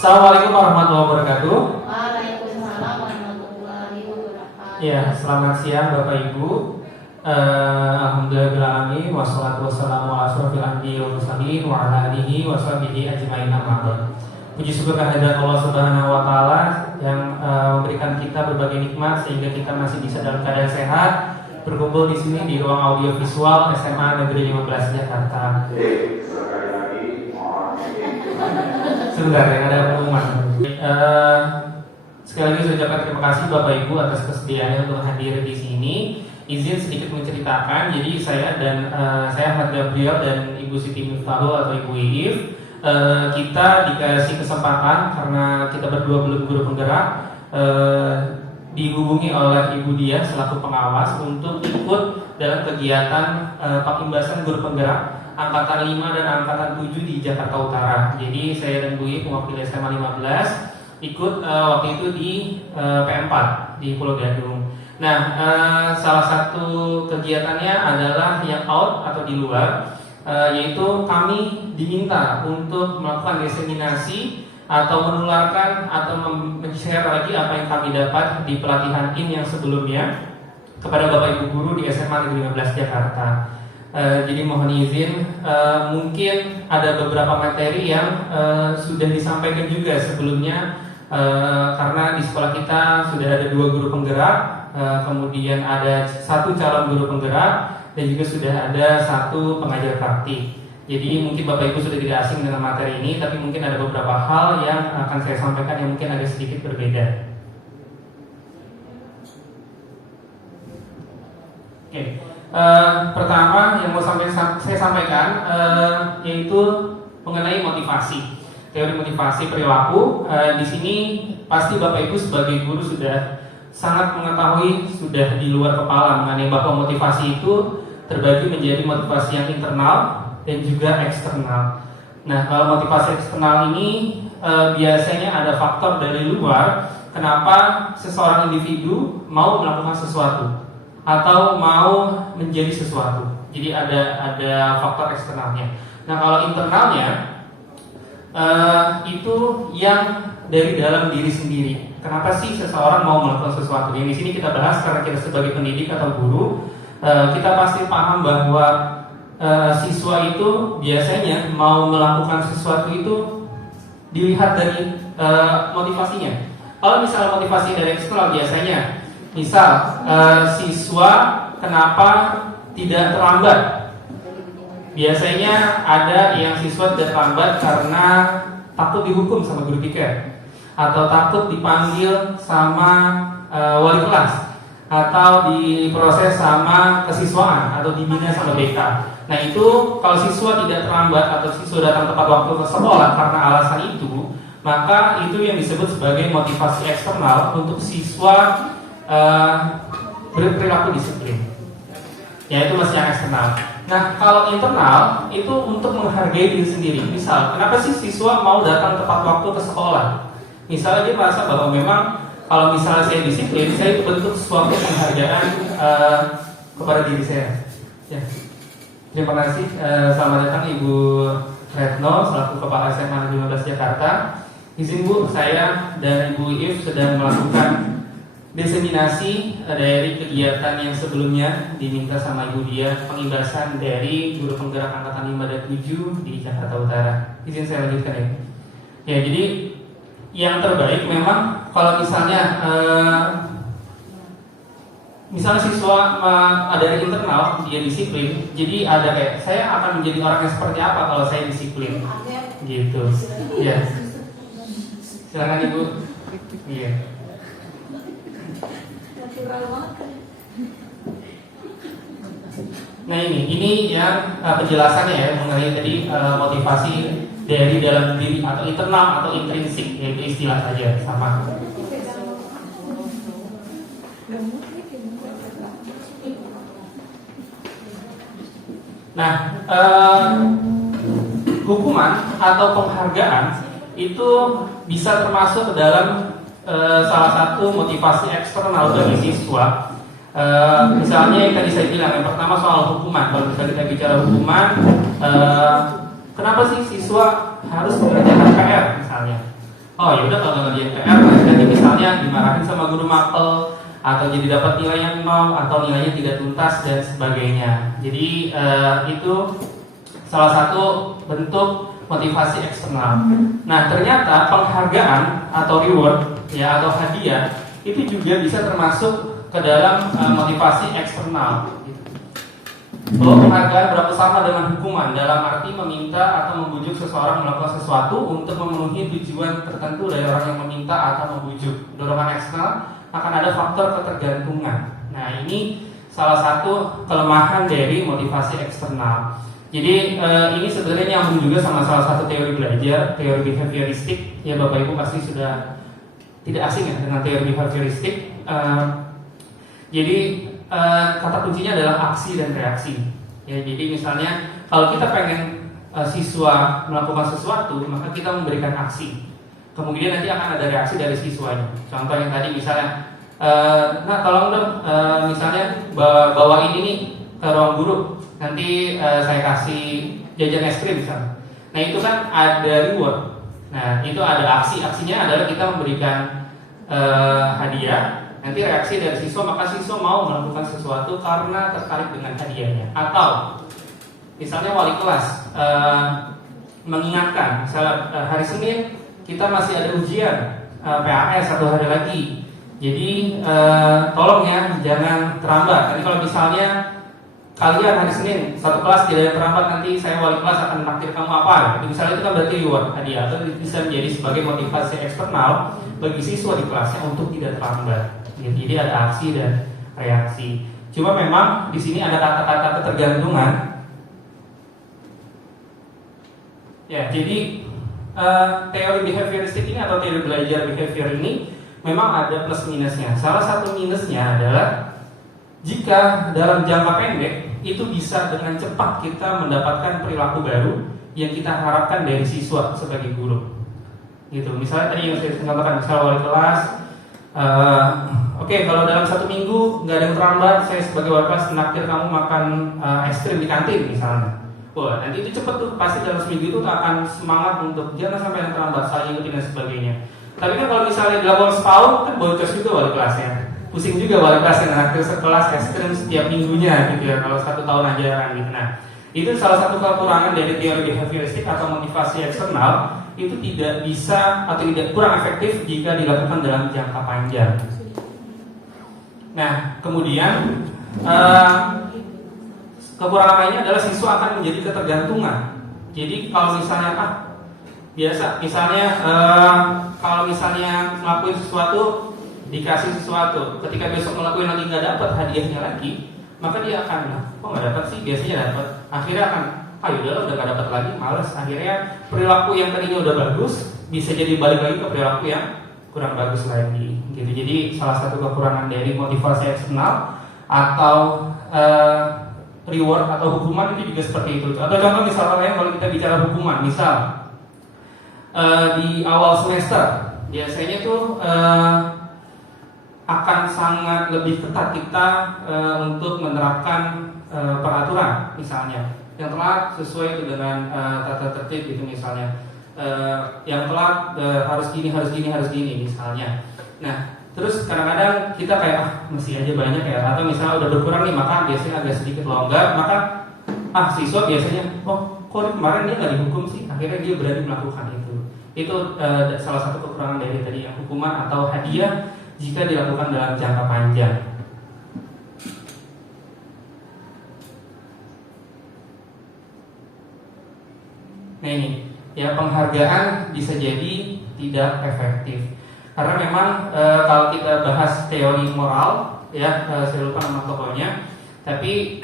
Assalamualaikum warahmatullahi wabarakatuh. Waalaikumsalam warahmatullahi wabarakatuh. Ya, selamat siang Bapak Ibu. Alhamdulillahirobbilalamin, wassalatu wassalamu ala asyrofil anbiya'i wal mursalin wa ala alihi wa sahbihi ajmain amma ba'd. Puji syukur kehadirat Allah Subhanahu wa taala yang memberikan kita berbagai nikmat sehingga kita masih bisa dalam keadaan sehat berkumpul di sini di ruang audio visual SMA Negeri 15 Jakarta. Sebentar ya, ada pengumuman. Sekali lagi saya ucapkan terima kasih Bapak Ibu atas kesediaannya untuk hadir di sini. Izin sedikit menceritakan. Jadi saya Ahmad Gabriel dan Ibu Siti Miftahul atau Ibu Iif, kita dikasih kesempatan karena kita berdua belum guru penggerak, dihubungi oleh Ibu Dia selaku pengawas untuk ikut dalam kegiatan Pakimbasan Guru Penggerak Angkatan 5 dan Angkatan 7 di Jakarta Utara. Jadi saya dan Bu Iif mewakili SMA 15 ikut waktu itu di P4 di Pulau Gadung. Nah, salah satu kegiatannya adalah yang out atau di luar, yaitu kami diminta untuk melakukan diseminasi atau menularkan atau men-share lagi apa yang kami dapat di pelatihan IN yang sebelumnya kepada Bapak Ibu guru di SMA Negeri 15 Jakarta. Jadi mohon izin, mungkin ada beberapa materi yang sudah disampaikan juga sebelumnya, karena di sekolah kita sudah ada 2 guru penggerak, kemudian ada 1 calon guru penggerak, dan juga sudah ada 1 pengajar praktik. Jadi mungkin Bapak Ibu sudah tidak asing dengan materi ini, tapi mungkin ada beberapa hal yang akan saya sampaikan yang mungkin agak sedikit berbeda. Oke. Pertama yang mau saya sampaikan yaitu mengenai motivasi, teori motivasi perilaku. Di sini pasti Bapak Ibu sebagai guru sudah sangat mengetahui, sudah di luar kepala mengenai bahwa motivasi itu terbagi menjadi motivasi yang internal dan juga eksternal. Nah, kalau motivasi eksternal ini biasanya ada faktor dari luar kenapa seseorang individu mau melakukan sesuatu atau mau menjadi sesuatu. Jadi ada faktor eksternalnya. Nah, kalau internalnya itu yang dari dalam diri sendiri. Kenapa sih seseorang mau melakukan sesuatu? Yang di sini kita bahas karena kita sebagai pendidik atau guru, kita pasti paham bahwa siswa itu biasanya mau melakukan sesuatu itu dilihat dari motivasinya. Kalau misalnya motivasi dari eksternal biasanya, misal siswa kenapa tidak terlambat? Biasanya ada yang siswa tidak terlambat karena takut dihukum sama guru piket, atau takut dipanggil sama wali kelas, atau diproses sama kesiswaan, atau dibina sama BK. Nah itu kalau siswa tidak terlambat atau siswa datang tepat waktu ke sekolah karena alasan itu, maka itu yang disebut sebagai motivasi eksternal untuk siswa berperilaku disiplin. Ya itu masih yang eksternal. Nah kalau internal itu untuk menghargai diri sendiri. Misal, kenapa sih siswa mau datang tepat waktu ke sekolah? Misalnya dia merasa bahwa memang kalau misalnya saya disiplin, saya itu bentuk suatu penghargaan kepada diri saya. Ya. Terima kasih. Selamat datang Ibu Retno selaku Kepala SMA Negeri 15 Jakarta. Izin Bu, saya dan Ibu Iif sedang melakukan diseminasi dari kegiatan yang sebelumnya diminta sama Ibu Dia, pengimbasan dari guru penggerak angkatan 5 dan 7 di Jakarta Utara. Izin saya lanjutkan ya. Ya, jadi yang terbaik memang kalau misalnya siswa dari internal dia disiplin, jadi ada kayak saya akan menjadi orang yang seperti apa kalau saya disiplin, gitu. Ya, silakan Ibu. Iya. Nah ini yang penjelasannya ya mengenai tadi motivasi dari dalam diri atau internal atau intrinsik, yaitu istilah saja sama. Nah, hukuman atau penghargaan itu bisa termasuk ke dalam salah satu motivasi eksternal bagi siswa. Misalnya yang tadi saya bilang, yang pertama soal hukuman. Kalau misalnya kita bicara hukuman, kenapa sih siswa harus mengerjakan PR misalnya? oh ya udah kalau nggak ngerjain PR nanti misalnya dimarahin sama guru mapel atau jadi dapat nilai yang nol atau nilainya tidak tuntas dan sebagainya. Jadi itu salah satu bentuk motivasi eksternal. Nah ternyata penghargaan atau reward ya atau hadiah itu juga bisa termasuk ke dalam motivasi eksternal. Bahwa penghargaan berapa sama dengan hukuman dalam arti meminta atau membujuk seseorang melakukan sesuatu untuk memenuhi tujuan tertentu dari orang yang meminta atau membujuk. Dorongan eksternal akan ada faktor ketergantungan. Nah ini salah satu kelemahan dari motivasi eksternal. Jadi ini sebenarnya nyambung juga sama salah satu teori belajar, teori behavioristik. Ya Bapak Ibu pasti sudah tidak asing ya dengan teori behavioristik. Jadi kata kuncinya adalah aksi dan reaksi. Ya, jadi misalnya kalau kita pengen siswa melakukan sesuatu, maka kita memberikan aksi. Kemudian nanti akan ada reaksi dari siswanya. Contoh yang tadi misalnya, nah tolong dong, misalnya bawa ini nih ke ruang guru. Nanti saya kasih jajan es krim misalnya. Nah itu kan ada reward. Nah itu ada aksi. Aksinya adalah kita memberikan hadiah. Nanti reaksi dari siswa, maka siswa mau melakukan sesuatu karena tertarik dengan hadiahnya. Atau misalnya wali kelas mengingatkan, misalnya hari Senin kita masih ada ujian PAS 1 hari lagi. Jadi tolong ya jangan terlambat. Nanti kalau misalnya kalian hari Senin satu kelas tidak ada terlambat, nanti saya wali kelas akan menakdir kamu apa? Jadi misalnya itu kan berarti reward hadiah, atau bisa menjadi sebagai motivasi eksternal bagi siswa di kelasnya untuk tidak terlambat. Jadi ada aksi dan reaksi. Cuma memang di sini ada kata-kata ketergantungan. Ya, jadi teori behavioristik ini atau teori belajar behavior ini memang ada plus minusnya. Salah satu minusnya adalah jika dalam jangka pendek itu bisa dengan cepat kita mendapatkan perilaku baru yang kita harapkan dari siswa sebagai guru. Gitu. Misalnya tadi yang saya sampaikan, misalnya wali kelas. Oke, kalau dalam 1 minggu nggak ada yang terlambat, saya sebagai wali kelas menakdir kamu makan es krim di kantin misalnya. Wah, nanti itu cepet tuh, pasti dalam seminggu itu akan semangat untuk jangan sampai yang terlambat, saling ikutin dan sebagainya. Tapi kan kalau misalnya dilakukan setahun, kan boncos juga wali kelasnya. Pusing juga wali kelas yang menakdir sekelas es krim setiap minggunya gitu ya, kalau 1 tahun ajaran gitu. Nah, itu salah satu kekurangan dari teori behavioristik atau motivasi eksternal. Itu tidak bisa atau tidak kurang efektif jika dilakukan dalam jangka panjang. Nah, kemudian kekurangan lainnya adalah siswa akan menjadi ketergantungan. Jadi kalau misalnya biasa, misalnya kalau misalnya ngelakuin sesuatu dikasih sesuatu, ketika besok ngelakuin lagi nggak dapat hadiahnya lagi, maka dia akan kok nggak dapat sih, biasanya dapat. Akhirnya akan udah nggak dapat lagi, males. Akhirnya perilaku yang tadinya udah bagus bisa jadi balik lagi ke perilaku yang kurang bagus lagi gitu. Jadi salah satu kekurangan dari motivasi eksternal atau reward atau hukuman itu juga seperti itu. Atau contoh misalnya kalau kita bicara hukuman, misal di awal semester biasanya tuh akan sangat lebih ketat kita untuk menerapkan peraturan misalnya yang telat sesuai dengan tata tertib gitu misalnya. Yang telat harus gini misalnya. Nah, terus kadang-kadang kita kayak masih aja banyak ya, atau misalnya udah berkurang nih, maka biasanya agak sedikit longgar, maka siswa biasanya kok kemarin dia nggak dihukum sih, akhirnya dia berani melakukan itu. Itu salah satu kekurangan dari tadi yang hukuman atau hadiah jika dilakukan dalam jangka panjang. Nah ini ya, penghargaan bisa jadi tidak efektif karena memang kalau kita bahas teori moral ya, saya lupa nama tokohnya, tapi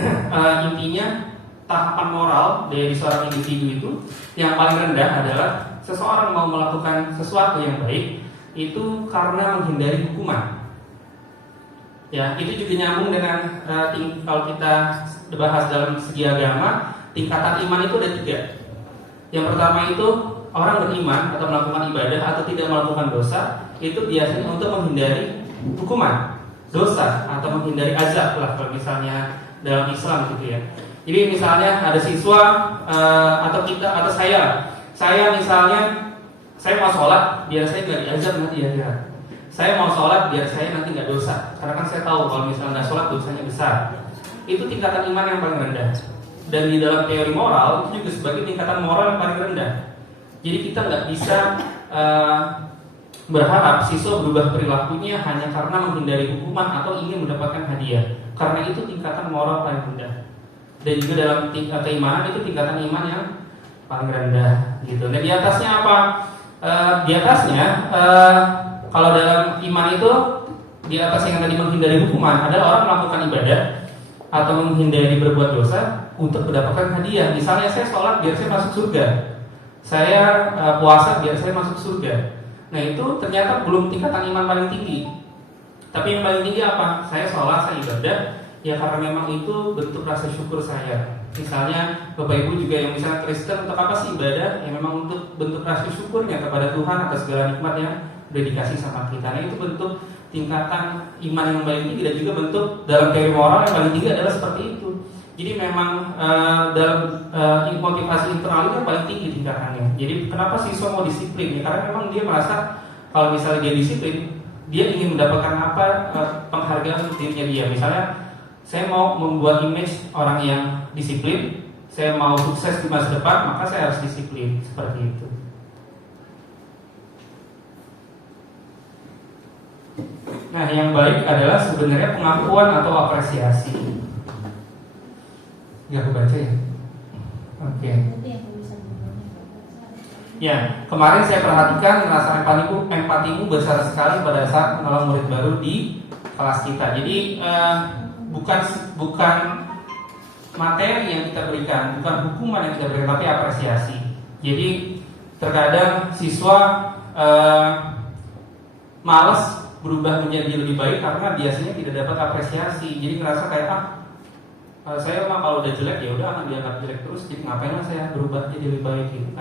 intinya tahapan moral dari seorang individu itu yang paling rendah adalah seseorang mau melakukan sesuatu yang baik itu karena menghindari hukuman. Ya, itu juga nyambung dengan kalau kita bahas dalam segi agama, tingkatan iman itu ada 3. Yang pertama itu orang beriman atau melakukan ibadah atau tidak melakukan dosa itu biasanya untuk menghindari hukuman, dosa atau menghindari azab lah kalau misalnya dalam Islam gitu ya. Jadi misalnya ada siswa atau kita atau saya misalnya Saya mau sholat biar saya nggak diazab nanti ya. Saya mau sholat biar saya nanti nggak dosa. Karena kan saya tahu kalau misalnya nggak sholat dosanya besar. Itu tingkatan iman yang paling rendah. Dan di dalam teori moral itu juga sebagai tingkatan moral yang paling rendah. Jadi kita nggak bisa berharap siswa berubah perilakunya hanya karena menghindari hukuman atau ingin mendapatkan hadiah. Karena itu tingkatan moral paling rendah. Dan juga dalam keimanan itu tingkatan iman yang paling rendah gitu. Dan di atasnya apa? Di atasnya kalau dalam iman itu di atas yang tadi menghindari hukuman adalah orang melakukan ibadah atau menghindari berbuat dosa untuk mendapatkan hadiah. Misalnya saya sholat biar saya masuk surga, saya puasa biar saya masuk surga. Nah itu ternyata belum tingkatan iman paling tinggi. Tapi yang paling tinggi apa? Saya sholat, saya ibadah ya karena memang itu bentuk rasa syukur saya. Misalnya Bapak Ibu juga yang misalnya Kristen, untuk apa sih ibadah? Ya memang untuk bentuk rasa syukurnya kepada Tuhan atas segala nikmat yang udah dikasih sama kita. Nah itu bentuk tingkatan iman yang paling tinggi. Dan juga bentuk dalam teori moral yang paling tinggi adalah seperti itu. Jadi memang dalam motivasi internal itu yang paling tinggi tingkatannya. Jadi kenapa siswa mau disiplin? Ya, karena memang dia merasa kalau misalnya dia disiplin, dia ingin mendapatkan apa penghargaan untuk dirinya dia. Misalnya saya mau membuat image orang yang disiplin, saya mau sukses di masa depan, maka saya harus disiplin seperti itu. Nah, yang baik adalah sebenarnya pengakuan atau apresiasi. Ya, aku baca ya. Oke. Ya, kemarin saya perhatikan rasa empatimu besar sekali pada saat menolong murid baru di kelas kita. Jadi bukan materi yang kita berikan, bukan hukuman yang kita berikan, tapi apresiasi. Jadi terkadang siswa malas berubah menjadi lebih baik karena biasanya tidak dapat apresiasi. Jadi ngerasa kayak saya mah kalau udah jelek ya udah akan dianggap jelek terus. Jadi ngapain lah saya berubah jadi lebih baik gitu.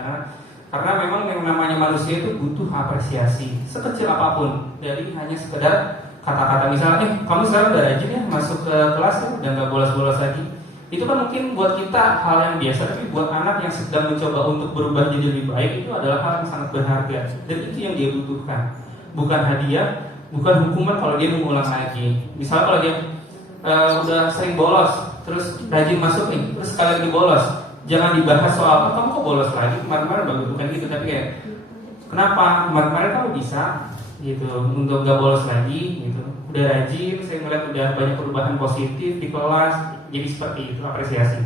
Karena memang yang namanya manusia itu butuh apresiasi sekecil apapun, dari hanya sekedar kata-kata misalnya, kamu sekarang udah rajin ya masuk ke kelas ya, udah nggak bolos-bolos lagi. Itu kan mungkin buat kita hal yang biasa, tapi buat anak yang sedang mencoba untuk berubah jadi lebih baik itu adalah hal yang sangat berharga. Dan itu yang dia butuhkan, bukan hadiah, bukan hukuman kalau dia mengulang lagi. Misalnya kalau dia udah sering bolos, terus rajin masuk nih, terus sekali lagi bolos, jangan dibahas soal kamu kok bolos lagi, kemarin-kemarin bagus, bukan gitu. Tapi kayak kenapa kemarin-kemarin kamu bisa gitu untuk gak bolos lagi gitu, udah rajin, saya ngeliat udah banyak perubahan positif di kelas. Jadi seperti itu, apresiasi.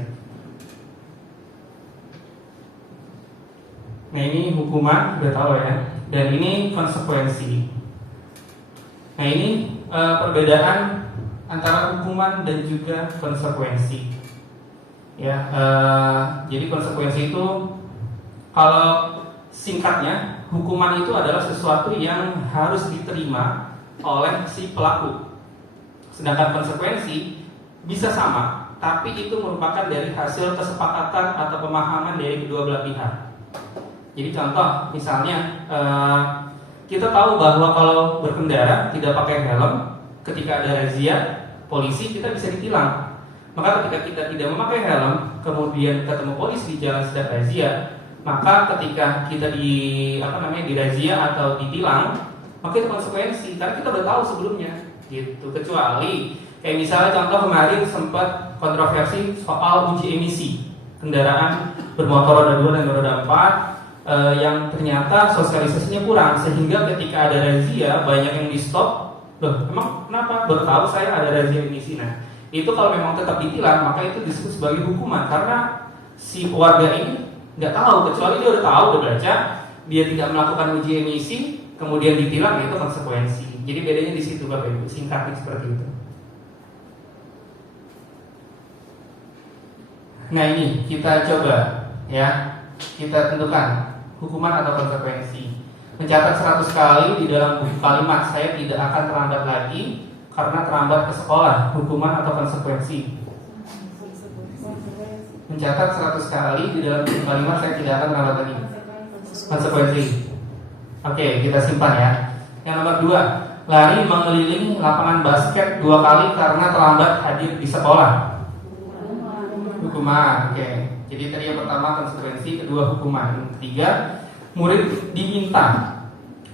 Nah ini hukuman, udah tahu ya. Dan ini konsekuensi. Nah ini perbedaan antara hukuman dan juga konsekuensi. Ya, jadi konsekuensi itu kalau singkatnya, hukuman itu adalah sesuatu yang harus diterima oleh si pelaku. Sedangkan konsekuensi bisa sama, tapi itu merupakan dari hasil kesepakatan atau pemahaman dari kedua belah pihak. Jadi contoh, misalnya kita tahu bahwa kalau berkendara tidak pakai helm, ketika ada razia polisi kita bisa ditilang. Maka ketika kita tidak memakai helm, kemudian ketemu polisi di jalan sedang razia, maka ketika kita dirazia atau ditilang, maka itu konsekuensi karena kita udah tahu sebelumnya gitu. Kecuali kayak misalnya contoh kemarin sempat kontroversi soal uji emisi kendaraan bermotor roda 2 dan roda 4 yang ternyata sosialisasinya kurang, sehingga ketika ada razia banyak yang di stop. Loh, emang kenapa? Baru tahu saya ada razia emisi. Nah, itu kalau memang tetap ditilang, maka itu disebut sebagai hukuman karena si warga ini nggak tahu, kecuali dia udah tahu, udah baca, dia tidak melakukan uji emisi, kemudian ditilang, itu konsekuensi. Jadi bedanya di situ Bapak Ibu, singkatnya seperti itu. Nah ini kita coba ya, kita tentukan hukuman atau konsekuensi. Mencatat 100 kali di dalam buku kalimat saya tidak akan terlambat lagi karena terlambat ke sekolah, hukuman atau konsekuensi. Mencatat 100 kali di dalam buku kalimat saya tidak akan terlambat lagi, konsekuensi. Oke, kita simpan ya. Yang nomor 2, lari mengelilingi lapangan basket 2 kali karena terlambat hadir di sekolah, hukuman. Oke. Jadi tadi yang pertama konsekuensi, kedua hukuman. Yang ketiga, murid diminta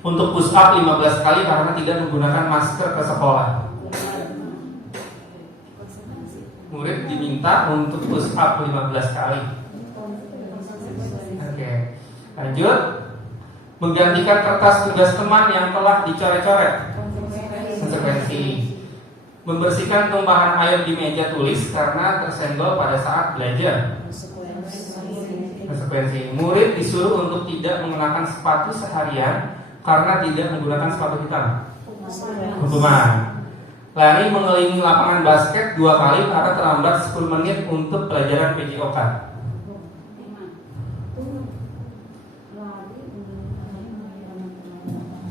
untuk push up 15 kali karena tidak menggunakan masker ke sekolah. Murid diminta untuk push up 15 kali. Oke, lanjut. Menggantikan kertas tugas teman yang telah dicoret-coret. Konsekuensi. Membersihkan tumpahan air di meja tulis karena tersenggol pada saat belajar. Konsekuensi. Murid disuruh untuk tidak mengenakan sepatu seharian karena tidak menggunakan sepatu hitam. Hukuman. Lari mengelilingi lapangan basket 2 kali karena terlambat 10 menit untuk pelajaran PJOK.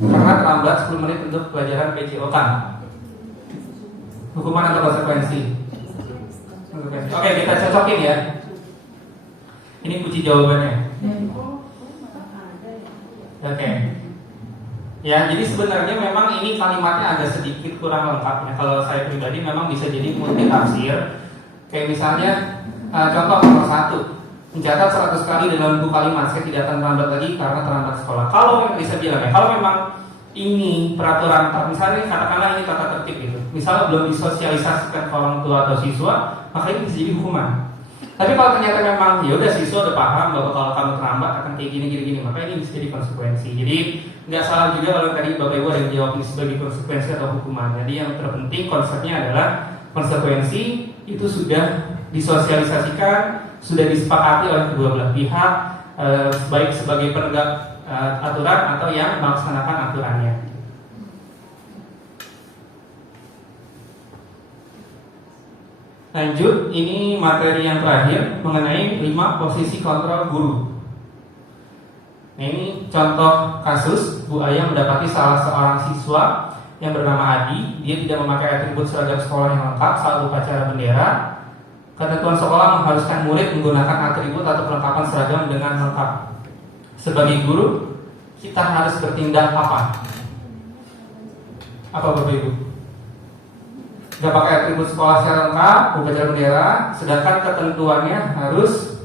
Karena terlambat 10 menit untuk pelajaran PJOK. Hukuman atau konsekuensi? Oke, kita cocokin ya. Ini kunci jawabannya. Oke. Ya, jadi sebenarnya memang ini kalimatnya agak sedikit kurang lengkap ya. Kalau saya pribadi memang bisa jadi multi tafsir. Kayak misalnya contoh nomor 1, mencatat 100 kali dalam buku kalimat, saya tidak akan terlambat lagi karena terlambat sekolah. Kalau bisa bilang ya, kalau memang ini peraturan, misalnya katakanlah ini tata tertib gitu, misalnya belum disosialisasikan ke orang tua atau siswa, maka ini bisa jadi hukuman. Tapi kalau ternyata memang ya udah siswa udah paham bahwa kalau kamu terlambat akan kayak gini, maka ini bisa jadi konsekuensi. Jadi nggak salah juga kalau tadi Bapak Ibu ada yang jawab ini sebagai konsekuensi atau hukuman. Jadi yang terpenting konsepnya adalah konsekuensi itu sudah disosialisasikan, sudah disepakati oleh kedua belah pihak, baik sebagai penegak aturan atau yang melaksanakan aturannya. Lanjut, ini materi yang terakhir mengenai 5 posisi kontrol guru. Nah, ini contoh kasus Bu Aya mendapati salah seorang siswa yang bernama Adi. Dia tidak memakai atribut seragam sekolah yang lengkap saat upacara bendera. Ketentuan sekolah mengharuskan murid menggunakan atribut atau perlengkapan seragam dengan lengkap. Sebagai guru, kita harus bertindak apa? Apa Bapak Ibu? Gak pakai atribut sekolah secara lengkap, upacara bendera, sedangkan ketentuannya harus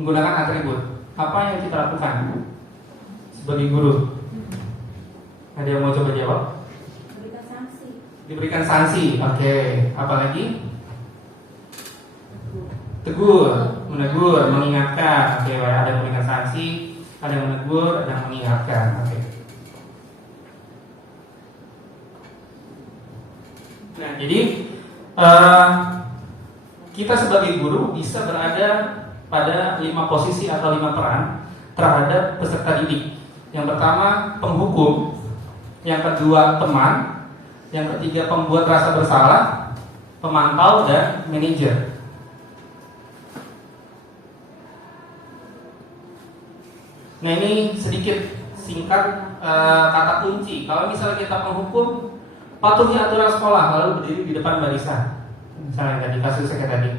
menggunakan atribut. Apa yang kita lakukan sebagai guru? Ada yang mau coba jawab? Diberikan sanksi. Diberikan sanksi, oke. Apa lagi? Tegur, menegur, mengingatkan. Oke, ada yang memberikan sanksi, ada yang menegur, ada yang mengingatkan. Oke. Nah, jadi kita sebagai guru bisa berada pada 5 posisi atau 5 peran terhadap peserta didik. Yang pertama penghukum, yang kedua teman, yang ketiga pembuat rasa bersalah, pemantau, dan manajer. Nah, ini sedikit singkat kata kunci. Kalau misalnya kita penghukum, patuhi aturan sekolah lalu berdiri di depan barisan. Misalnya tadi kasusnya kayak tadi.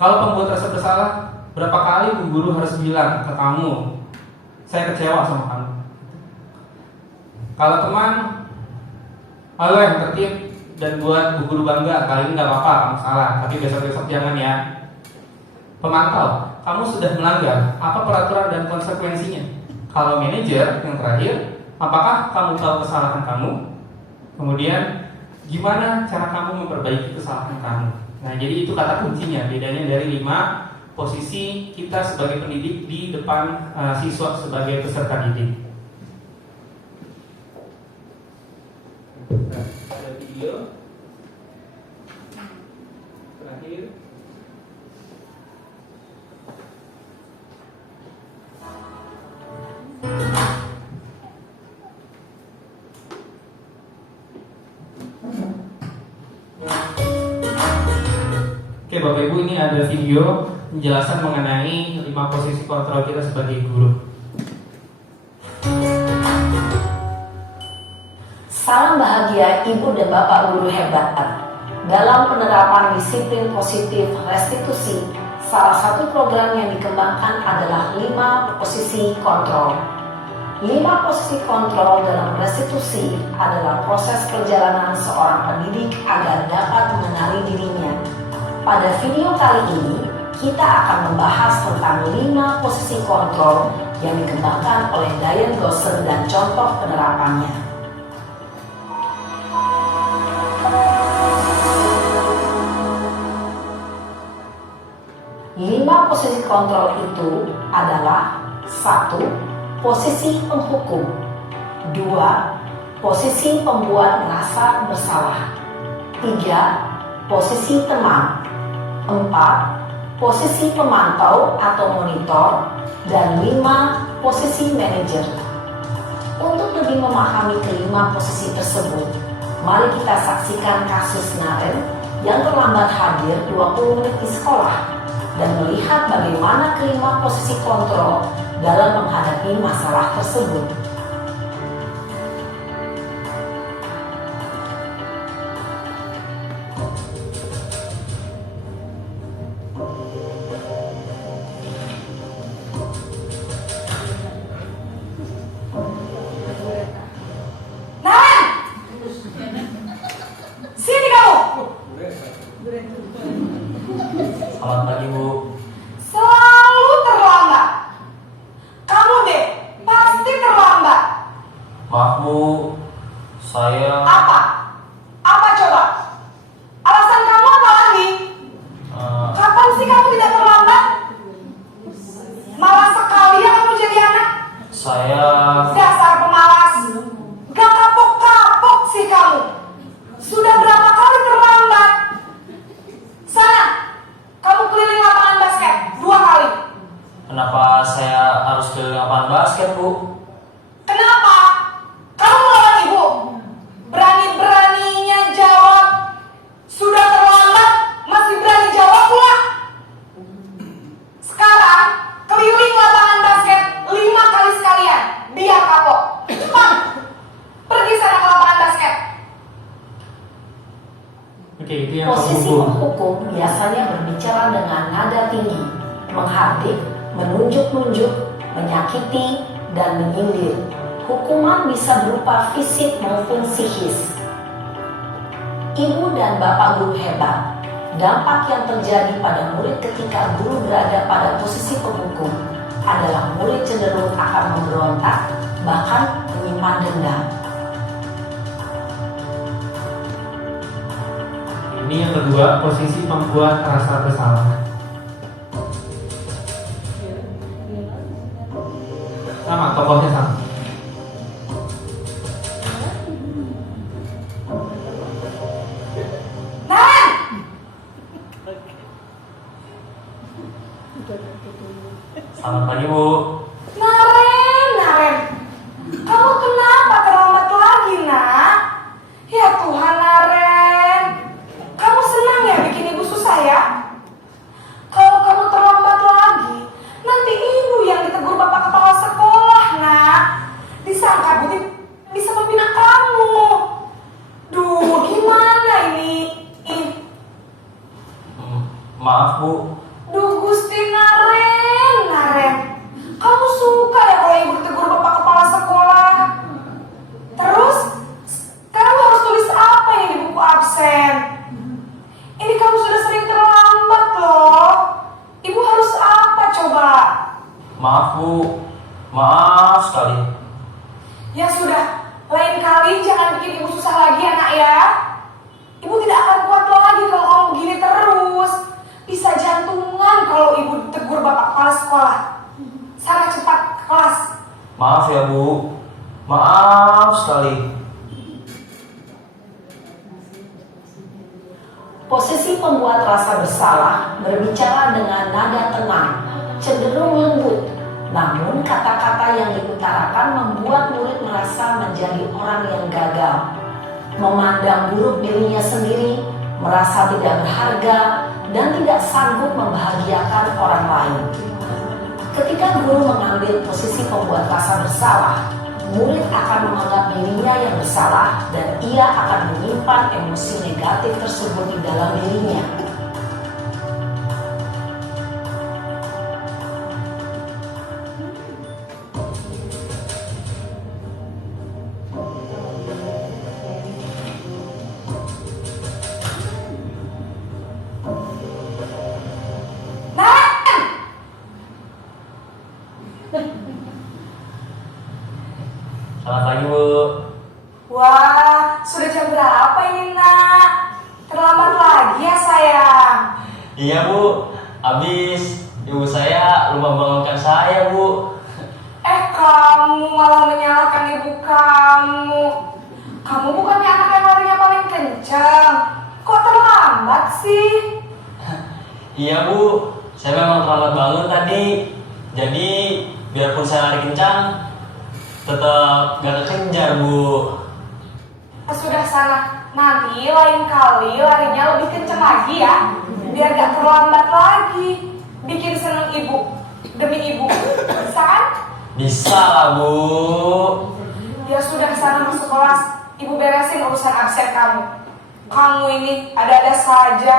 Kalau pembuat rasa bersalah, berapa kali bu guru harus bilang ke kamu, saya kecewa sama kamu. Kalau teman, halo yang tertib dan buat bu guru bangga, kali ini nggak apa-apa kamu salah, tapi besok-besok jangan ya. Pemantau, kamu sudah melanggar, apa peraturan dan konsekuensinya? Kalau manajer yang terakhir, apakah kamu tahu kesalahan kamu? Kemudian gimana cara kamu memperbaiki kesalahan kamu? Nah, jadi itu kata kuncinya. Bedanya dari 5 posisi kita sebagai pendidik di depan siswa sebagai peserta didik. Nah, ada video terakhir. Oke Bapak Ibu, ini ada video penjelasan mengenai 5 posisi kontrol kita sebagai guru. Salam bahagia Ibu dan Bapak guru hebat. Dalam penerapan disiplin positif restitusi, salah satu program yang dikembangkan adalah 5 posisi kontrol. 5 posisi kontrol dalam restitusi adalah proses perjalanan seorang pendidik agar dapat mengenali dirinya. Pada video kali ini, kita akan membahas tentang 5 posisi kontrol yang dikembangkan oleh Diane Gosser dan contoh penerapannya. Lima posisi kontrol itu adalah: 1. Posisi penghukum. 2. Posisi pembuat merasa bersalah. 3. Posisi teman. 4. Posisi pemantau atau monitor. Dan 5. Posisi manajer. Untuk lebih memahami kelima posisi tersebut, mari kita saksikan kasus Naren yang terlambat hadir 20 menit di sekolah dan melihat bagaimana kelima posisi kontrol dalam menghadapi masalah tersebut. Naren! Sini kamu! Selamat pagi, Bu. Selalu terlambat. Kamu deh, pasti terlambat. Maaf, Bu. Saya Apa? Apa coba? Alasan kamu apa lagi? Kapan sih kamu tidak terlambat? Malas sekali ya kamu jadi anak. saya Dasar pemalas. Gak kapok-kapok sih kamu. Sudah berapa kali terlambat? Sana, kamu keliling lapangan basket 2 kali. kenapa saya harus ke lapangan basket, Bu? Kenapa? Kamu melawan ibu? Berani-beraninya jawab. Sudah terlambat, masih berani jawab pula. Sekarang, keliling lapangan basket 5 kali sekalian. Biar kapok. Cepat. Pergi sana ke lapangan basket. Oke, itu yang Posisi penghukum. penghukum biasanya berbicara dengan nada tinggi, menghardik, menunjuk-nunjuk, menyakiti, dan menyindir. Hukuman bisa berupa fisik maupun psikis. Ibu dan bapak guru hebat. Dampak yang terjadi pada murid ketika guru berada pada posisi penghukum adalah murid cenderung akan memberontak, bahkan menyimpan dendam. Ini yang kedua, posisi pembuat rasa bersalah. Sama, tokohnya sama. Naren! Selamat pagi, Bu. Naren. Kamu kenapa terlambat lagi, nak? Ya Tuhan, Naren. Kamu senang ya bikin ibu susah ya? Kalau kamu terlambat lagi, nanti ibu yang ditegur bapak kepala sekolah, nak. Disangka Buti bisa membina kamu. Duh, gimana ini? Maaf, Bu. Duh, Gusti Naren. Kamu suka ya kalau ibu ditegur bapak kepala sekolah? Terus, sekarang harus tulis apa yang di buku absen? Ini kamu sudah sering terlambat loh. Ibu harus apa coba? Maaf, Bu. Maaf sekali. Ya sudah, lain kali jangan bikin ibu susah lagi ya nak ya. Ibu tidak akan kuat lagi kalau kamu begini terus. Bisa jantungan kalau ibu ditegur bapak kepala sekolah. Sana cepat ke kelas. Maaf ya, Bu. Maaf sekali. Posisi pembuat rasa bersalah berbicara dengan nada tenang, cenderung lembut. Namun kata-kata yang diutarakan membuat murid merasa menjadi orang yang gagal, memandang buruk dirinya sendiri, merasa tidak berharga, dan tidak sanggup membahagiakan orang lain. Ketika guru mengambil posisi pembuat rasa bersalah, murid akan menganggap dirinya yang bersalah dan ia akan menyimpan emosi negatif tersebut di dalam dirinya. Naren! Iya Bu, habis ibu saya lupa bangunkan saya Bu. Kamu malah menyalahkan ibu kamu. Kamu bukannya anak yang larinya paling kencang. Kok terlambat sih? Iya Bu, saya memang terlambat bangun tadi. Jadi biarpun saya lari kencang, tetap gak kekejar Bu. Sudah sana, nanti lain kali larinya lebih kencang lagi ya. Biar gak terlambat lagi. Bikin seneng ibu, demi ibu. Bisa kan? Bisa lah Bu. Ya sudah sana masuk kelas. Ibu beresin urusan absen kamu. Kamu ini ada-ada saja.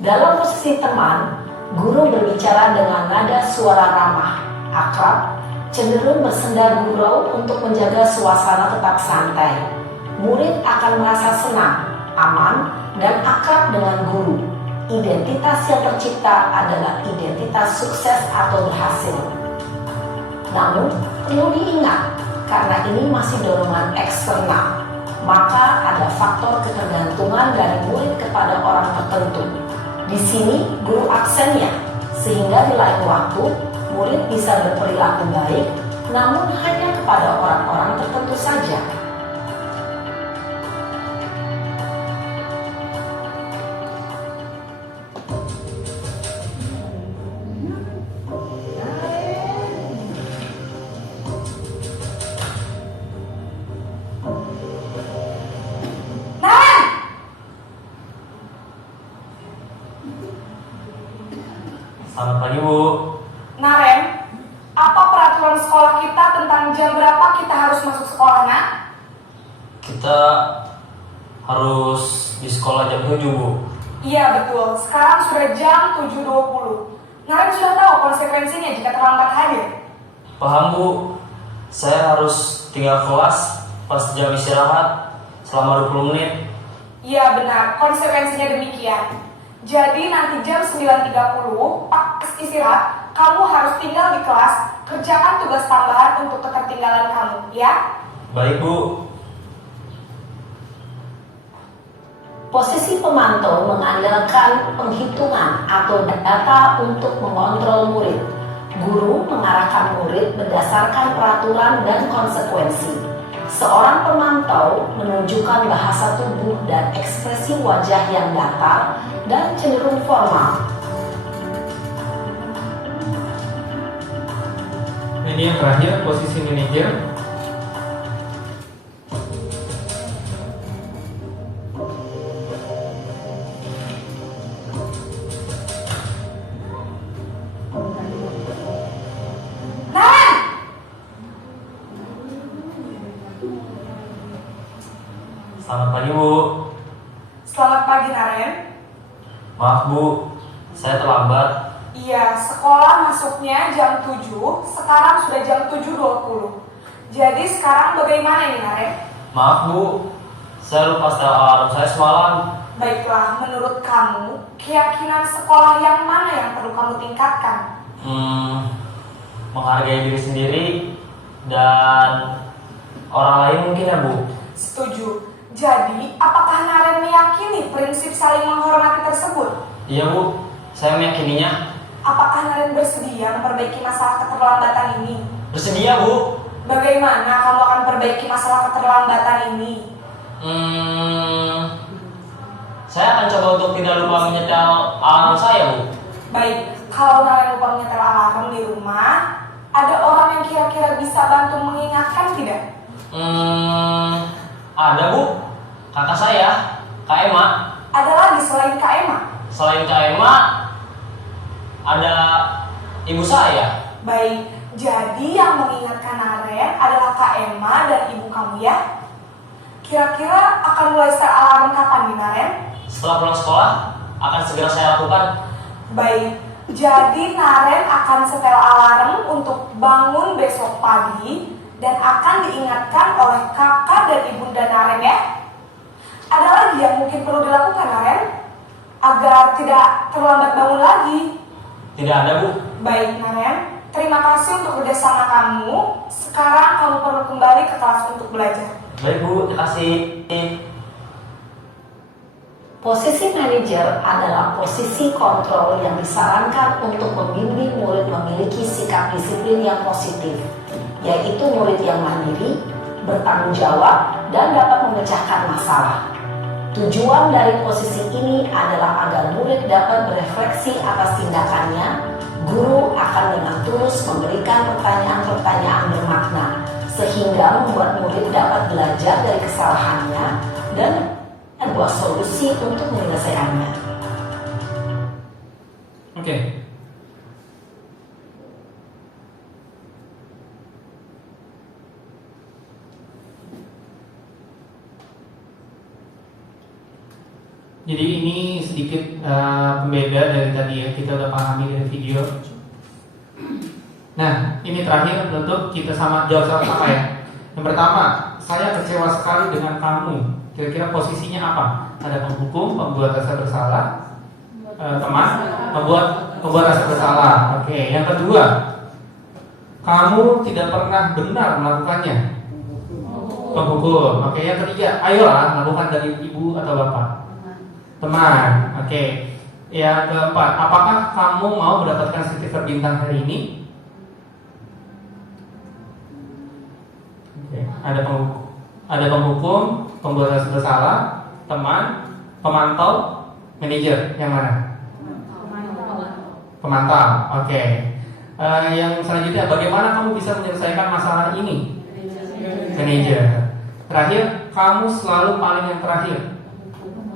Dalam posisi teman, guru berbicara dengan nada suara ramah, akrab, cenderung bersenda gurau untuk menjaga suasana tetap santai. Murid akan merasa senang, aman, dan akrab dengan guru. Identitas yang tercipta adalah identitas sukses atau berhasil. Namun, perlu diingat, karena ini masih dorongan eksternal, maka ada faktor ketergantungan dari murid kepada orang tertentu. Di sini guru aksennya, sehingga di lain waktu murid bisa berperilaku baik, namun hanya kepada orang-orang tertentu saja. Selamat pagi Bu. Naren, apa peraturan sekolah kita tentang jam berapa kita harus masuk sekolah, nak? Kita harus di sekolah jam 7 Bu. Iya betul, sekarang sudah jam 7.20. Naren sudah tahu konsekuensinya jika terlambat hadir. Paham Bu, saya harus tinggal kelas pas jam istirahat selama 20 menit. Iya benar, konsekuensinya demikian. Jadi nanti jam 9.30, pas istirahat, kamu harus tinggal di kelas, kerjakan tugas tambahan untuk ketertinggalan kamu, ya? Baik Bu. Posisi pemantau mengandalkan penghitungan atau data untuk mengontrol murid. Guru mengarahkan murid berdasarkan peraturan dan konsekuensi. Seorang pemantau menunjukkan bahasa tubuh dan ekspresi wajah yang datar dan cenderung formal. Ini yang terakhir, posisi manajer. Selamat pagi Bu. Selamat pagi, Naren. Maaf Bu, saya terlambat. Iya, sekolah masuknya jam 7, sekarang sudah jam 7.20. Jadi sekarang bagaimana ini, Naren? Maaf Bu, saya lupa setel alarm saya semalam. Baiklah, menurut kamu, keyakinan sekolah yang mana yang perlu kamu tingkatkan? Menghargai diri sendiri dan orang lain mungkin ya Bu. Setuju. Jadi, apakah Naren meyakini prinsip saling menghormati tersebut? Iya Bu, saya meyakininya. Apakah Naren bersedia memperbaiki masalah keterlambatan ini? Bersedia Bu. Bagaimana kamu akan perbaiki masalah keterlambatan ini? Saya akan coba untuk tidak lupa menyetel alarm saya Bu. Baik, kalau Naren lupa menyetel alarm di rumah, ada orang yang kira-kira bisa bantu mengingatkan tidak? Ada Bu, kakak saya, Kak Emma. Ada lagi selain Kak Emma? Selain Kak Emma, ada ibu saya. Baik, jadi yang mengingatkan Naren adalah Kak Emma dan ibu kamu ya? Kira-kira akan mulai setel alarm kapan nih, Naren? Setelah pulang sekolah, akan segera saya lakukan. Baik, jadi Naren akan setel alarm untuk bangun besok pagi dan akan diingatkan oleh kakak dan ibunda Naren ya. Ada lagi yang mungkin perlu dilakukan, Naren, agar tidak terlambat bangun lagi? Tidak ada Bu. Baik, Naren, terima kasih untuk kerjasama kamu. Sekarang kamu perlu kembali ke kelas untuk belajar. Baik Bu, terima kasih. Posisi manajer adalah posisi kontrol yang disarankan untuk membimbing murid memiliki sikap disiplin yang positif, yaitu murid yang mandiri, bertanggung jawab, dan dapat memecahkan masalah. Tujuan dari posisi ini adalah agar murid dapat berefleksi atas tindakannya. Guru akan dengan tulus memberikan pertanyaan-pertanyaan bermakna, sehingga membuat murid dapat belajar dari kesalahannya dan membuat solusi untuk menyelesaikannya. Oke. Jadi ini sedikit pembeda dari tadi ya, kita udah pahami dari video. Nah, ini terakhir untuk kita jawab sama ya. Yang pertama, saya kecewa sekali dengan kamu. Kira-kira posisinya apa? Ada penghukum, pembuat rasa bersalah, teman, pembuat rasa bersalah. Oke. Yang kedua, kamu tidak pernah benar melakukannya. Penghukum. Oke. Yang ketiga, ayolah lakukan dari ibu atau bapak. Teman. Oke. Yang keempat, apakah kamu mau mendapatkan stiker bintang hari ini? Oke. Ada penghukum, pembuat rasa bersalah, teman, pemantau, manajer. Yang mana? Pemantau. Oke. Yang selanjutnya, bagaimana kamu bisa menyelesaikan masalah ini? Manajer. Terakhir, kamu selalu paling yang terakhir.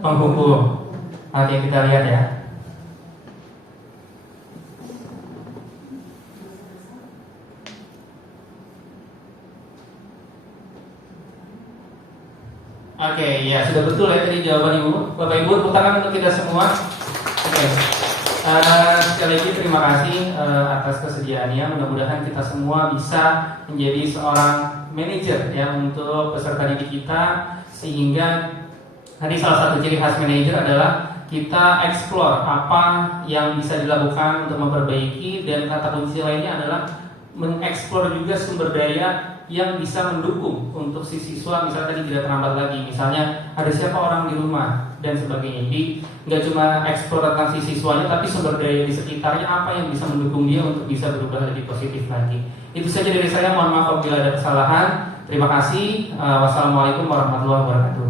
Penghukum. Oke, kita lihat ya. Oke, ya sudah betul ya tadi jawaban ibu. Bapak ibu, tepuk tangan untuk kita semua. Oke. Sekali lagi terima kasih atas kesediaannya. Mudah-mudahan kita semua bisa menjadi seorang manajer ya untuk peserta didik kita, sehingga tadi salah satu ciri khas manajer adalah kita explore apa yang bisa dilakukan untuk memperbaiki, dan kata kunci lainnya adalah mengeksplor juga sumber daya yang bisa mendukung untuk si siswa, misalnya tadi tidak terlambat lagi, misalnya ada siapa orang di rumah dan sebagainya. Jadi nggak cuma eksplor tentang si siswanya, tapi sumber daya di sekitarnya apa yang bisa mendukung dia untuk bisa berubah lebih positif lagi. Itu saja dari saya, mohon maaf apabila ada kesalahan. Terima kasih. Wassalamualaikum warahmatullahi wabarakatuh.